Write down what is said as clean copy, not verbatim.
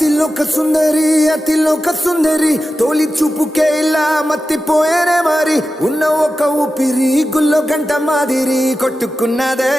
అతిలోక సుందరి అతిలోక సుందరి తోలి చూపుకే ఇలా మత్తిపోయేనే మరి ఉన్న ఒక ఊపిరి గుల్లో గంట మాదిరి కొట్టుకున్నదే